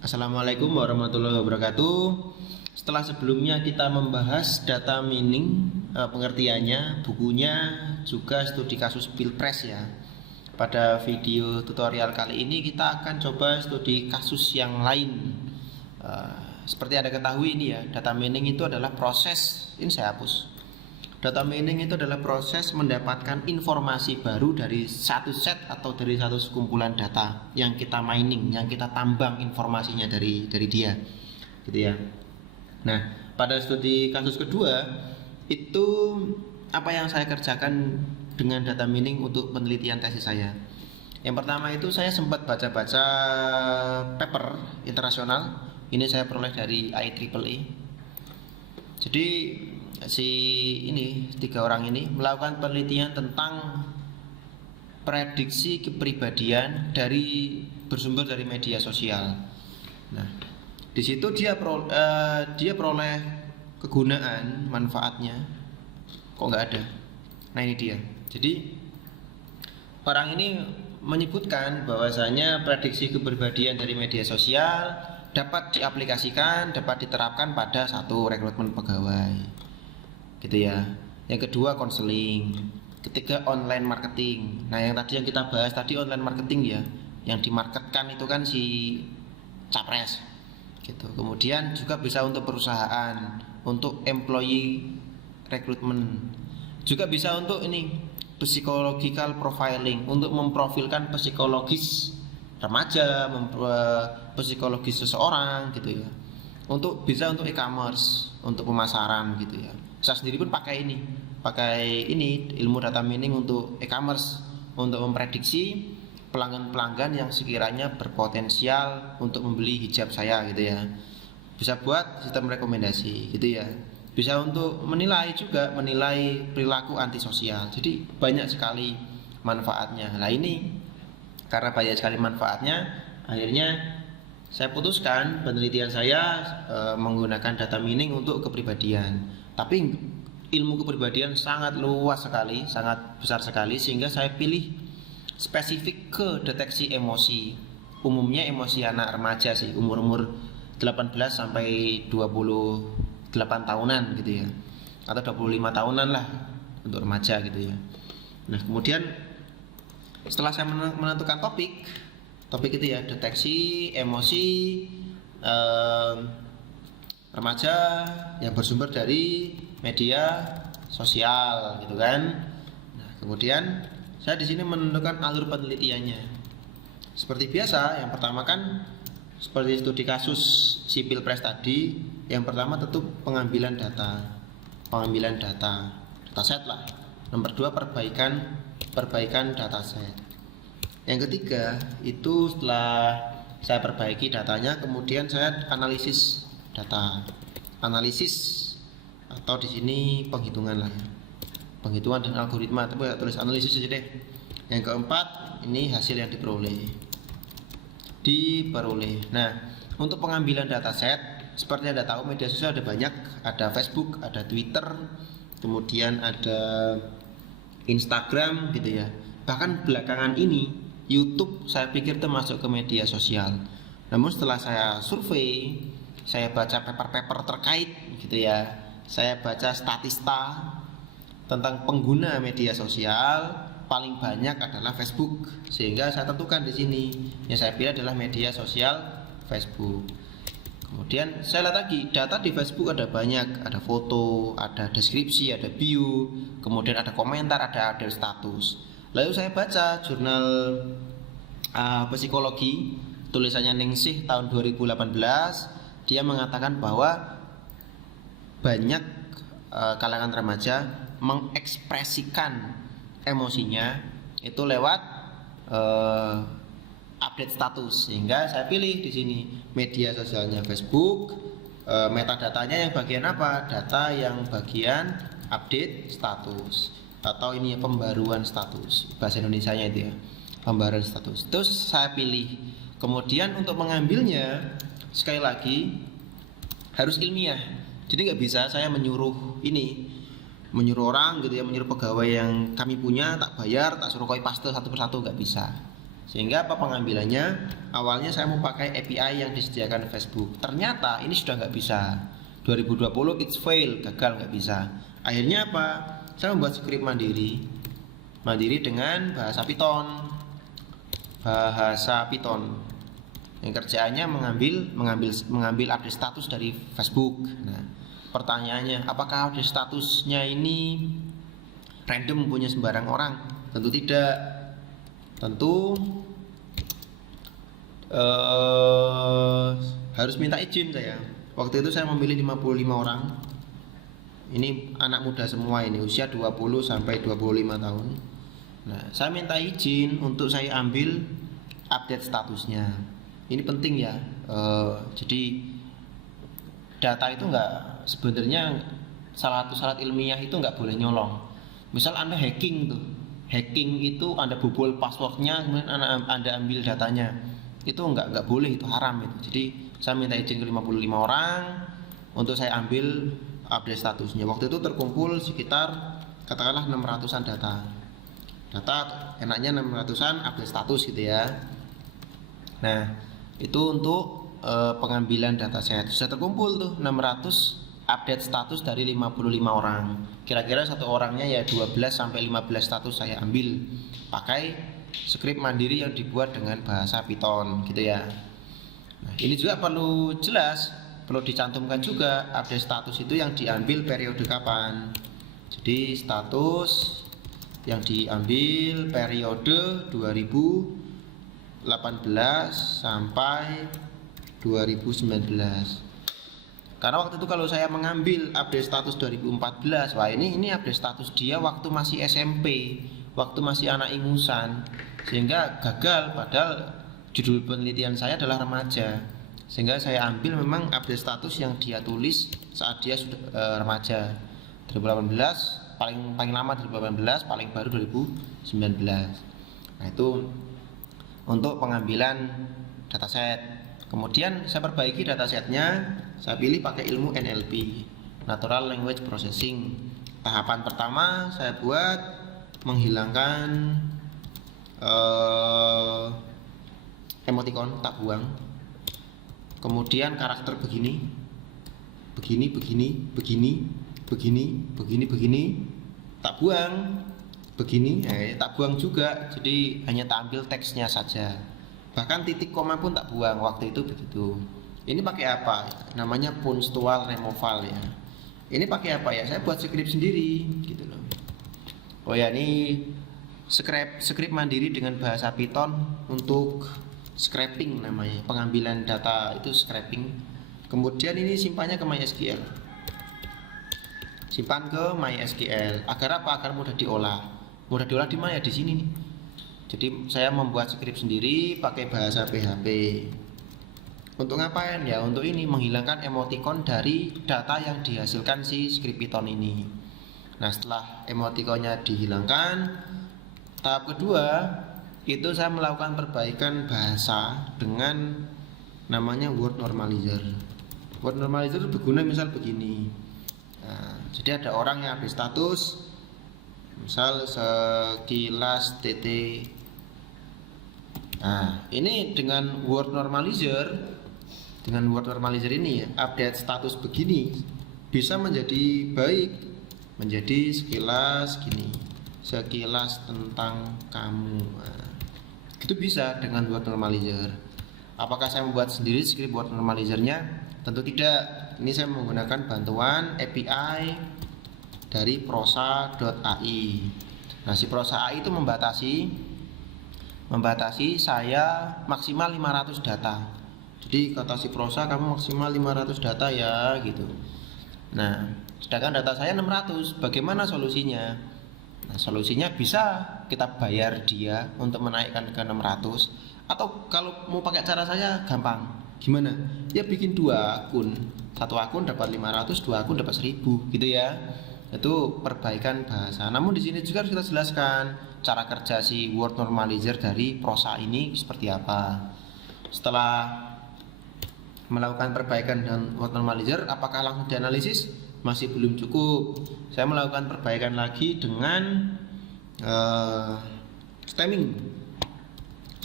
Assalamualaikum warahmatullahi wabarakatuh. Setelah sebelumnya kita membahas data mining, pengertiannya, bukunya, juga studi kasus Pilpres ya. Pada video tutorial kali ini kita akan coba studi kasus yang lain. Seperti Anda ketahui ini ya, data mining itu adalah proses, ini saya hapus. Data mining itu adalah proses mendapatkan informasi baru dari satu set atau dari satu sekumpulan data yang kita mining, yang kita tambang informasinya dari dia, gitu ya. Nah, pada studi kasus kedua itu apa yang saya kerjakan dengan data mining untuk penelitian tesis saya. Yang pertama itu saya sempat baca-baca paper internasional. Ini saya peroleh dari IEEE. Jadi tiga orang ini melakukan penelitian tentang prediksi kepribadian bersumber dari media sosial. Nah, di situ dia peroleh kegunaan manfaatnya kok nggak ada. Nah ini dia. Jadi orang ini menyebutkan bahwasanya prediksi kepribadian dari media sosial dapat diaplikasikan, dapat diterapkan pada satu rekrutmen pegawai, gitu ya. Yang kedua konseling, ketiga online marketing. Nah yang tadi yang kita bahas tadi online marketing ya, yang dimarketkan itu kan si capres, gitu. Kemudian juga bisa untuk perusahaan, untuk employee recruitment, juga bisa untuk ini psychological profiling, untuk memprofilkan psikologis remaja, psikologis seseorang, gitu ya. Bisa untuk e-commerce, untuk pemasaran, gitu ya. Saya sendiri pun pakai ini ilmu data mining untuk e-commerce, untuk memprediksi pelanggan-pelanggan yang sekiranya berpotensial untuk membeli hijab saya, gitu ya. Bisa buat sistem rekomendasi, gitu ya. Bisa untuk menilai perilaku antisosial. Jadi banyak sekali manfaatnya. Nah ini karena banyak sekali manfaatnya, akhirnya saya putuskan penelitian saya menggunakan data mining untuk kepribadian. Tapi ilmu kepribadian sangat luas sekali, sangat besar sekali, sehingga saya pilih spesifik ke deteksi emosi. Umumnya emosi anak remaja sih, umur 18 sampai 28 tahunan gitu ya, atau 25 tahunan lah untuk remaja gitu ya. Nah kemudian setelah saya menentukan topik itu ya, deteksi emosi remaja yang bersumber dari media sosial, gitu kan. Nah, kemudian saya di sini menentukan alur penelitiannya. Seperti biasa, yang pertama kan seperti studi kasus si Pilpres tadi, yang pertama tentu pengambilan data set lah. Nomor 2 perbaikan dataset. Yang ketiga itu setelah saya perbaiki datanya, kemudian saya analisis data, atau di sini penghitungan lah ya, penghitungan dan algoritma, tapi ya tulis analisis aja deh. Yang keempat ini hasil yang diperoleh. Nah untuk pengambilan dataset, seperti Anda tahu media sosial ada banyak, ada Facebook, ada Twitter, kemudian ada Instagram, gitu ya. Bahkan belakangan ini YouTube saya pikir termasuk ke media sosial. Namun setelah saya survei, saya baca paper-paper terkait, gitu ya, saya baca statista tentang pengguna media sosial, paling banyak adalah Facebook, sehingga saya tentukan di sini yang saya pilih adalah media sosial Facebook. Kemudian saya lihat lagi data di Facebook ada banyak, ada foto, ada deskripsi, ada bio, kemudian ada komentar, ada update status. Lalu saya baca jurnal psikologi, tulisannya Ningsih tahun 2018, dia mengatakan bahwa banyak kalangan remaja mengekspresikan emosinya itu lewat update status, sehingga saya pilih di sini media sosialnya Facebook. Metadatanya yang bagian apa? Data yang bagian update status, atau ini pembaruan status, bahasa Indonesianya itu ya, pembaruan status. Terus saya pilih. Kemudian untuk mengambilnya sekali lagi harus ilmiah. Jadi nggak bisa saya menyuruh orang gitu ya, menyuruh pegawai yang kami punya tak bayar, tak suruh copy paste satu persatu, nggak bisa. Sehingga apa pengambilannya? Awalnya saya mau pakai API yang disediakan Facebook. Ternyata ini sudah nggak bisa. 2020 it's fail, gagal, nggak bisa. Akhirnya apa? Saya membuat script mandiri. Mandiri dengan bahasa Python. Bahasa Python. Yang kerjaannya mengambil update status dari Facebook. Nah, pertanyaannya, apakah update statusnya ini random punya sembarang orang? Tentu tidak. Tentu harus minta izin saya. Waktu itu saya memilih 55 orang. Ini anak muda semua ini, usia 20 sampai 25 tahun. Nah, saya minta izin untuk saya ambil update statusnya. Ini penting ya. Jadi data itu sebenarnya salah satu syarat ilmiah itu nggak boleh nyolong. Misal Anda hacking itu Anda bobol passwordnya, kemudian Anda ambil datanya, itu nggak boleh, itu haram itu. Jadi saya minta izin ke 55 orang untuk saya ambil update statusnya. Waktu itu terkumpul sekitar katakanlah 600-an data enaknya 600-an update status gitu ya. Nah, itu untuk pengambilan dataset. Sudah terkumpul tuh 600 update status dari 55 orang. Kira-kira satu orangnya ya 12 sampai 15 status saya ambil pakai script mandiri yang dibuat dengan bahasa Python gitu ya. Nah, ini juga perlu dicantumkan juga update status itu yang diambil periode kapan. Jadi status yang diambil periode 2018 sampai 2019. Karena waktu itu kalau saya mengambil update status 2014, wah ini update status dia waktu masih SMP, waktu masih anak ingusan, sehingga gagal. Padahal judul penelitian saya adalah remaja, sehingga saya ambil memang update status yang dia tulis saat dia sudah remaja. 2018 paling lama 2018, paling baru 2019. Nah, itu untuk pengambilan dataset. Kemudian saya perbaiki datasetnya, saya pilih pakai ilmu NLP, Natural Language Processing. Tahapan pertama saya buat menghilangkan emoticon, tak buang. Kemudian karakter begini, tak buang. Begini, tak buang juga. Jadi hanya tak ambil teksnya saja. Bahkan titik koma pun tak buang, waktu itu begitu. Ini pakai apa? Namanya punstual removal ya. Ini pakai apa ya? Saya buat script sendiri gitu loh. Oh ya, ini script mandiri dengan bahasa Python untuk scraping namanya. Pengambilan data itu scraping. Kemudian ini simpannya ke MySQL. Simpan ke MySQL. Agar apa? Agar mudah diolah. Mudah diolah di mana ya? Di sini nih. Jadi saya membuat script sendiri pakai bahasa PHP. Untuk ngapain ya? Untuk ini menghilangkan emoticon dari data yang dihasilkan si script Python ini. Nah, setelah emoticonnya dihilangkan, tahap kedua itu saya melakukan perbaikan bahasa dengan namanya word normalizer. Word normalizer berguna misal begini. Nah, jadi ada orang yang update status, misal sekilas TT. Nah, ini dengan word normalizer ini ya, update status begini bisa menjadi baik, menjadi sekilas gini, sekilas tentang kamu. Nah, itu bisa dengan word normalizer. Apakah saya membuat sendiri script word normalizernya? Tentu tidak. Ini saya menggunakan bantuan API dari prosa.ai. Nah, si prosa AI itu membatasi saya maksimal 500 data. Jadi kata si prosa, kamu maksimal 500 data ya gitu. Nah, sedangkan data saya 600. Bagaimana solusinya? Nah, solusinya bisa kita bayar dia untuk menaikkan ke 600, atau kalau mau pakai cara saya gampang. Gimana? Ya bikin 2 akun. Satu akun dapat 500, 2 akun dapat 1000 gitu ya. Itu perbaikan bahasa. Namun di sini juga harus kita jelaskan cara kerja si word normalizer dari prosa ini seperti apa. Setelah melakukan perbaikan dengan word normalizer, apakah langsung dianalisis? Masih belum cukup. Saya melakukan perbaikan lagi dengan stemming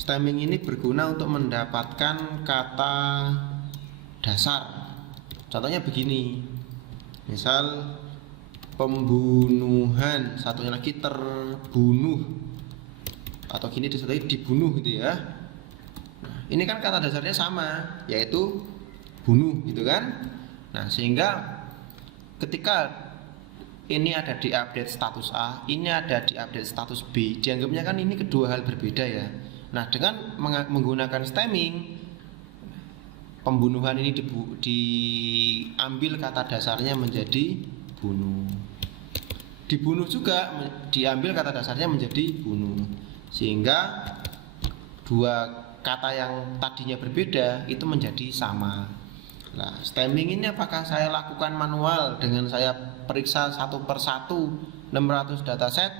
Stemming ini berguna untuk mendapatkan kata dasar. Contohnya begini. Misal pembunuhan, satunya lagi terbunuh, atau gini disatunya dibunuh gitu ya. Nah, ini kan kata dasarnya sama, yaitu bunuh gitu kan. Nah, sehingga ketika ini ada di update status A, ini ada di update status B, dianggapnya kan ini kedua hal berbeda ya. Nah, dengan menggunakan stemming, pembunuhan ini diambil kata dasarnya menjadi bunuh. Dibunuh juga diambil kata dasarnya menjadi bunuh. Sehingga dua kata yang tadinya berbeda itu menjadi sama. Nah, stemming ini apakah saya lakukan manual dengan saya periksa satu persatu 600 dataset?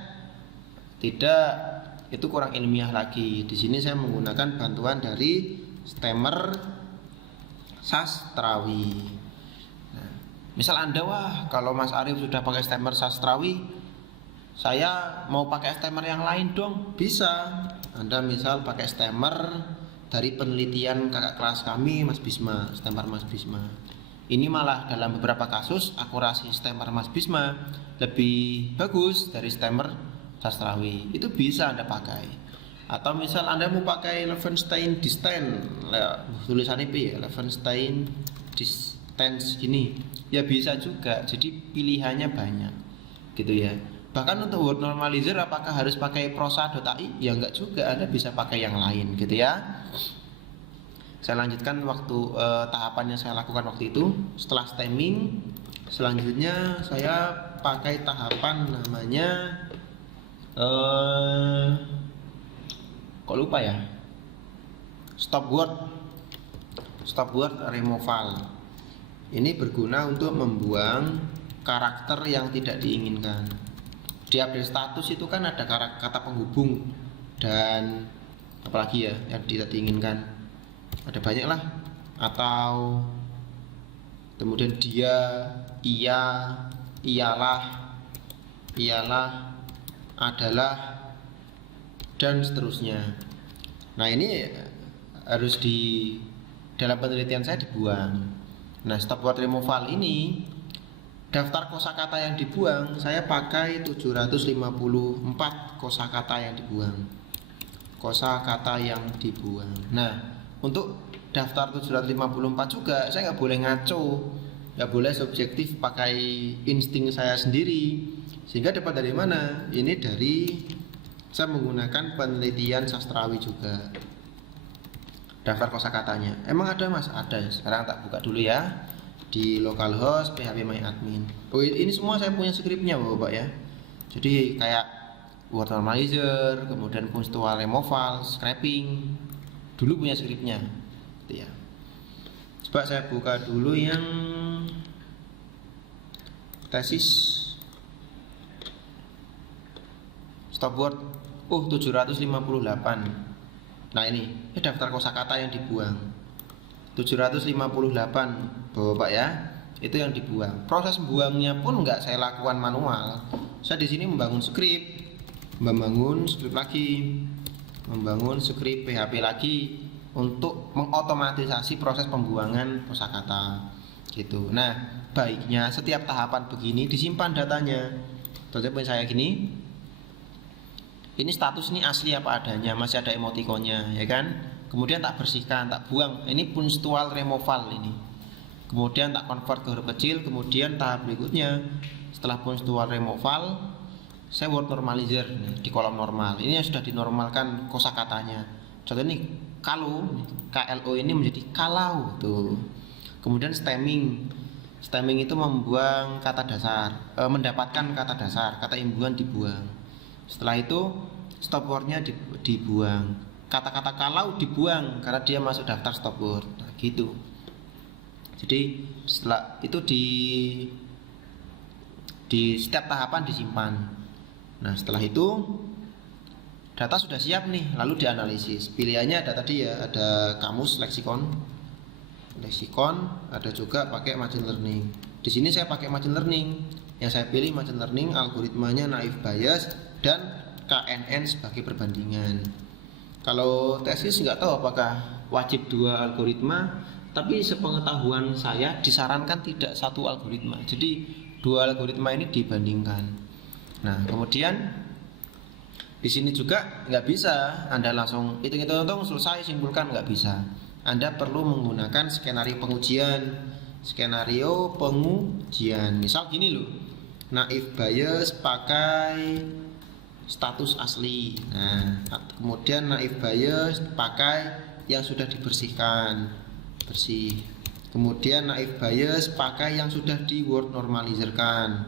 Tidak, itu kurang ilmiah lagi. Di sini saya menggunakan bantuan dari stemmer sastrawi. Nah, misal Anda, wah kalau Mas Arif sudah pakai stemmer sastrawi, saya mau pakai stemmer yang lain dong. Bisa. Anda misal pakai stemmer dari penelitian kakak kelas kami, Mas Bisma, stemmer Mas Bisma. Ini malah dalam beberapa kasus akurasi stemmer Mas Bisma lebih bagus dari stemmer sastrawi. Itu bisa Anda pakai. Atau misal Anda mau pakai Levenstein distance, tulisan IP ya, Levenstein distance ini, ya bisa juga. Jadi pilihannya banyak, gitu ya. Bahkan untuk word normalizer apakah harus pakai prosa.ai? Ya enggak juga, Anda bisa pakai yang lain, gitu ya. Saya lanjutkan waktu tahapan yang saya lakukan waktu itu. Setelah stemming, selanjutnya saya pakai tahapan namanya kok lupa ya, stop word removal. Ini berguna untuk membuang karakter yang tidak diinginkan. Di update status itu kan ada kata penghubung dan apalagi ya yang tidak diinginkan, ada banyak lah. Atau kemudian dia, ia, iyalah, adalah, dan seterusnya. Nah, ini harus dalam penelitian saya dibuang. Nah, stop word removal ini, daftar kosakata yang dibuang saya pakai 754 kosakata yang dibuang. Nah, untuk daftar 754 juga saya nggak boleh ngaco, nggak boleh subjektif, pakai insting saya sendiri. Sehingga dapat dari mana? Ini dari saya menggunakan penelitian sastrawi juga. Daftar kosakatanya. Emang ada Mas? Ada. Sekarang tak buka dulu ya. Di localhost phpMyAdmin. Oh, ini semua saya punya skripnya Bapak ya. Jadi kayak word normalizer, kemudian punstual removal, scraping. Dulu punya skripnya. Gitu ya. Coba saya buka dulu yang tesis. Stop word 758. Nah, ini daftar kosakata yang dibuang. 758 Bapak ya, itu yang dibuang. Proses buangnya pun nggak saya lakukan manual. Saya di sini membangun skrip PHP lagi untuk mengotomatisasi proses pembuangan kosakata gitu. Nah, baiknya setiap tahapan begini disimpan datanya. Contohnya punya saya gini. Ini status ini asli apa adanya, masih ada emotikonnya ya kan. Kemudian tak bersihkan, tak buang. Ini punstual removal ini. Kemudian tak convert ke huruf kecil. Kemudian tahap berikutnya, setelah punstual removal, saya word normalizer nih, di kolom normal. Ini yang sudah dinormalkan kosakatanya. Contoh ini kalau, KLO ini menjadi kalau tuh. Kemudian stemming itu membuang kata dasar, mendapatkan kata dasar, kata imbuhan dibuang. Setelah itu stop wordnya dibuang. Kata-kata kalau dibuang karena dia masuk daftar stop word. Nah, gitu. Jadi setelah itu di setiap tahapan disimpan. Nah, setelah itu data sudah siap nih, lalu dianalisis. Pilihannya ada tadi ya, ada kamus, leksikon, ada juga pakai machine learning. Di sini saya pakai machine learning. Yang saya pilih machine learning, algoritmanya naive Bayes dan KNN sebagai perbandingan. Kalau tesis nggak tahu apakah wajib 2 algoritma, tapi sepengetahuan saya disarankan tidak 1 algoritma. Jadi 2 algoritma ini dibandingkan. Nah, kemudian di sini juga nggak bisa Anda langsung hitung-hitung selesai simpulkan, nggak bisa. Anda perlu menggunakan skenario pengujian. Misal gini loh, naive Bayes pakai status asli. Nah, kemudian naive Bayes pakai yang sudah dibersihkan, bersih. Kemudian naive Bayes pakai yang sudah di word normalizerkan,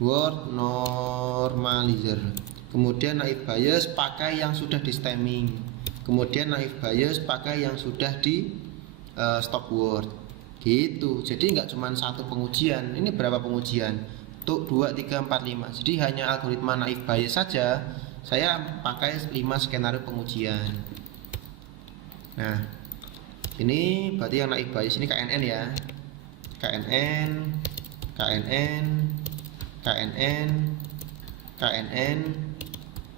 word normalizer. Kemudian naive Bayes pakai yang sudah di stemming. Kemudian naive Bayes pakai yang sudah di stop word. Gitu. Jadi nggak cuma 1 pengujian. Ini berapa pengujian? Tuh 2, 3, 4, 5. Jadi hanya algoritma naive Bayes saja saya pakai 5 skenario pengujian. Nah, ini berarti yang naive Bayes ini KNN ya. KNN, KNN, KNN, KNN,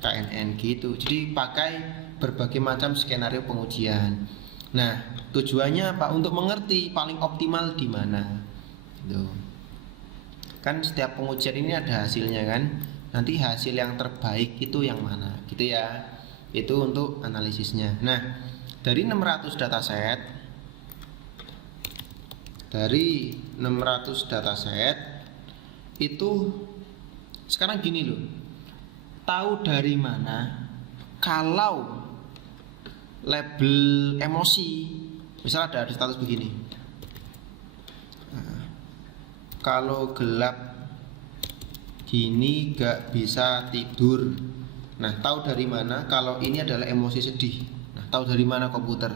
KNN gitu. Jadi pakai berbagai macam skenario pengujian. Nah, tujuannya apa? Untuk mengerti paling optimal di mana. Gitu. Kan setiap pengujian ini ada hasilnya kan. Nanti hasil yang terbaik itu yang mana, gitu ya. Itu untuk analisisnya. Nah, dari 600 dataset, itu sekarang gini loh. Tahu dari mana kalau label emosi, misal ada status begini, kalau gelap gini gak bisa tidur. Nah, tahu dari mana kalau ini adalah emosi sedih? Nah, tahu dari mana komputer?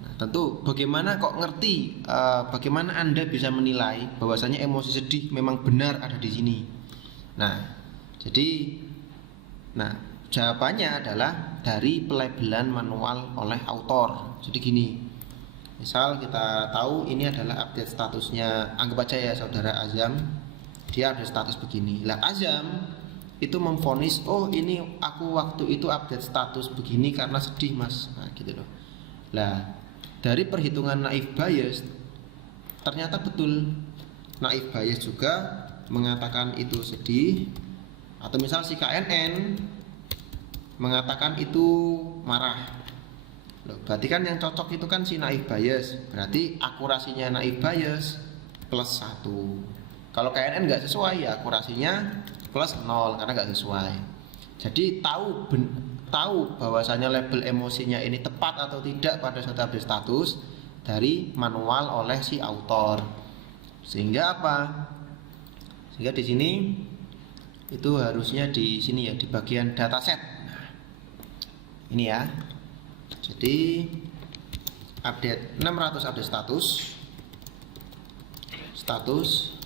Nah, tentu bagaimana kok ngerti, bagaimana Anda bisa menilai bahwasanya emosi sedih memang benar ada di sini? Nah, jadi jawabannya adalah dari pelabelan manual oleh autor. Jadi gini, misal kita tahu ini adalah update statusnya, anggap aja ya saudara Azam, dia update status begini. Lah Azam itu memvonis, oh ini aku waktu itu update status begini karena sedih mas. Nah gitu loh. Lah dari perhitungan naive Bayes ternyata betul, naive Bayes juga mengatakan itu sedih. Atau misal si KNN mengatakan itu marah. Loh, berarti kan yang cocok itu kan si naive Bayes. Berarti akurasinya naive Bayes plus 1. Kalau KNN nggak sesuai ya akurasinya plus 0 karena nggak sesuai. Jadi tahu bahwasanya label emosinya ini tepat atau tidak pada suatu update status dari manual oleh si author. Sehingga apa? Sehingga di sini itu harusnya di sini ya, di bagian dataset. Ini ya. Jadi update 600 update status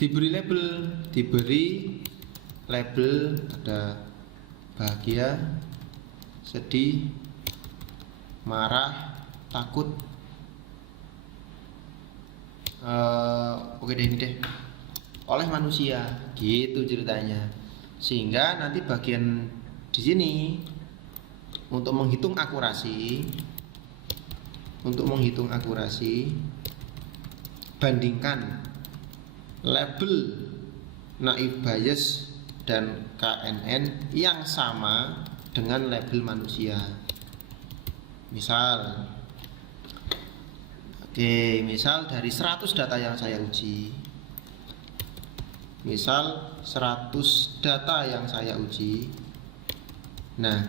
diberi label ada bahagia, sedih, marah, takut. Oke deh ini deh, oleh manusia gitu ceritanya. Sehingga nanti bagian di sini untuk menghitung akurasi, bandingkan label naive Bayes dan KNN yang sama dengan label manusia. Misal dari 100 data yang saya uji, nah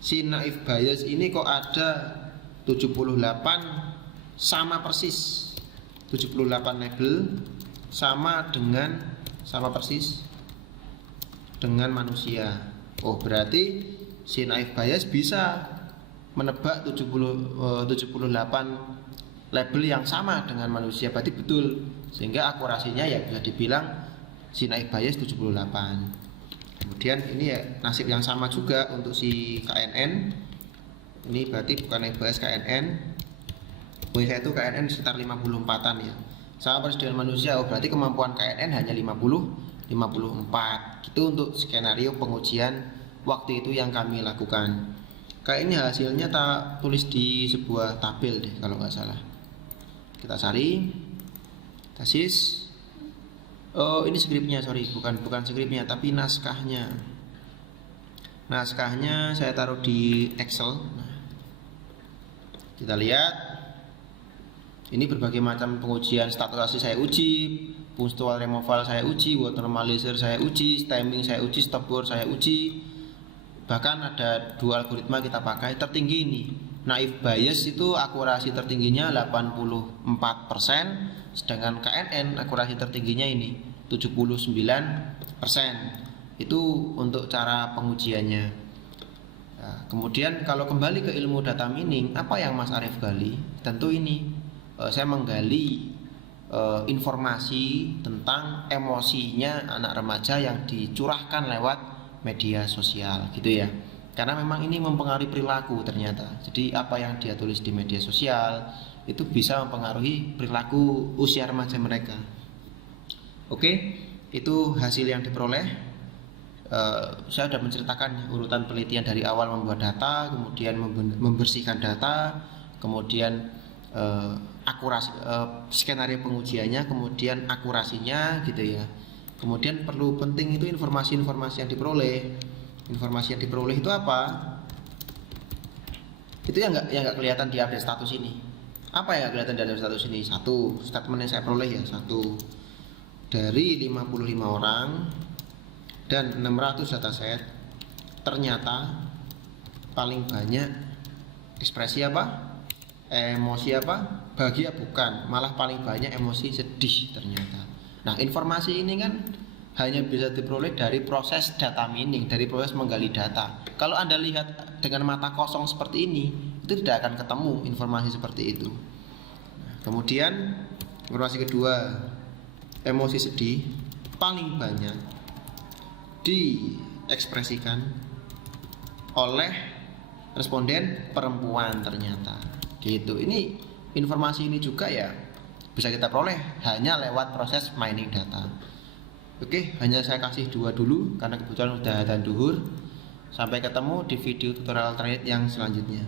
si naive Bayes ini kok ada 78 sama persis, 78 label sama persis dengan manusia. Oh berarti si naive Bayes bisa menebak 78 label yang sama dengan manusia, berarti betul. Sehingga akurasinya ya bisa dibilang si naive Bayes 78. Kemudian ini ya nasib yang sama juga untuk si KNN. Ini berarti bukan naive Bayes, KNN. Saya itu KNN sekitar 54-an ya. Sama persis dengan manusia. Oh berarti kemampuan KNN hanya 54 54. Itu untuk skenario pengujian waktu itu yang kami lakukan. Kayak ini hasilnya tak tulis di sebuah tabel deh kalau nggak salah. Kita cari tesis. Oh, ini skripnya, sorry, bukan skripnya tapi naskahnya. Naskahnya saya taruh di Excel. Nah, kita lihat. Ini berbagai macam pengujian. Statisasi saya uji, punctual removal saya uji, word normalizer saya uji, stemming saya uji, stopword saya uji. Bahkan ada 2 algoritma kita pakai. Tertinggi ini naive Bayes itu akurasi tertingginya 84%, sedangkan KNN akurasi tertingginya ini 79%. Itu untuk cara pengujiannya. Nah, kemudian kalau kembali ke ilmu data mining, apa yang Mas Arief gali? Tentu ini saya menggali informasi tentang emosinya anak remaja yang dicurahkan lewat media sosial gitu ya. Karena memang ini mempengaruhi perilaku ternyata. Jadi apa yang dia tulis di media sosial itu bisa mempengaruhi perilaku usia remaja mereka. Oke, itu hasil yang diperoleh. Saya sudah menceritakan urutan penelitian dari awal membuat data, kemudian membersihkan data, kemudian akurasi skenario pengujiannya, kemudian akurasinya gitu ya. Kemudian perlu penting itu informasi-informasi yang diperoleh. Informasi yang diperoleh itu apa? Itu yang nggak kelihatan di update status ini. Apa yang nggak kelihatan di update status ini? Satu, statement yang saya peroleh ya, satu. Dari 55 orang dan 600 dataset, ternyata paling banyak ekspresi apa? Emosi apa? Bahagia bukan, malah paling banyak emosi sedih ternyata. Nah, informasi ini kan hanya bisa diperoleh dari proses data mining, dari proses menggali data. Kalau Anda lihat dengan mata kosong seperti ini, itu tidak akan ketemu informasi seperti itu. Nah, kemudian informasi kedua, emosi sedih paling banyak diekspresikan oleh responden perempuan ternyata. Gitu. Ini informasi ini juga ya bisa kita peroleh hanya lewat proses mining data. Oke, hanya saya kasih 2 dulu karena kebetulan udah adzan duhur. Sampai ketemu di video tutorial terakhir yang selanjutnya.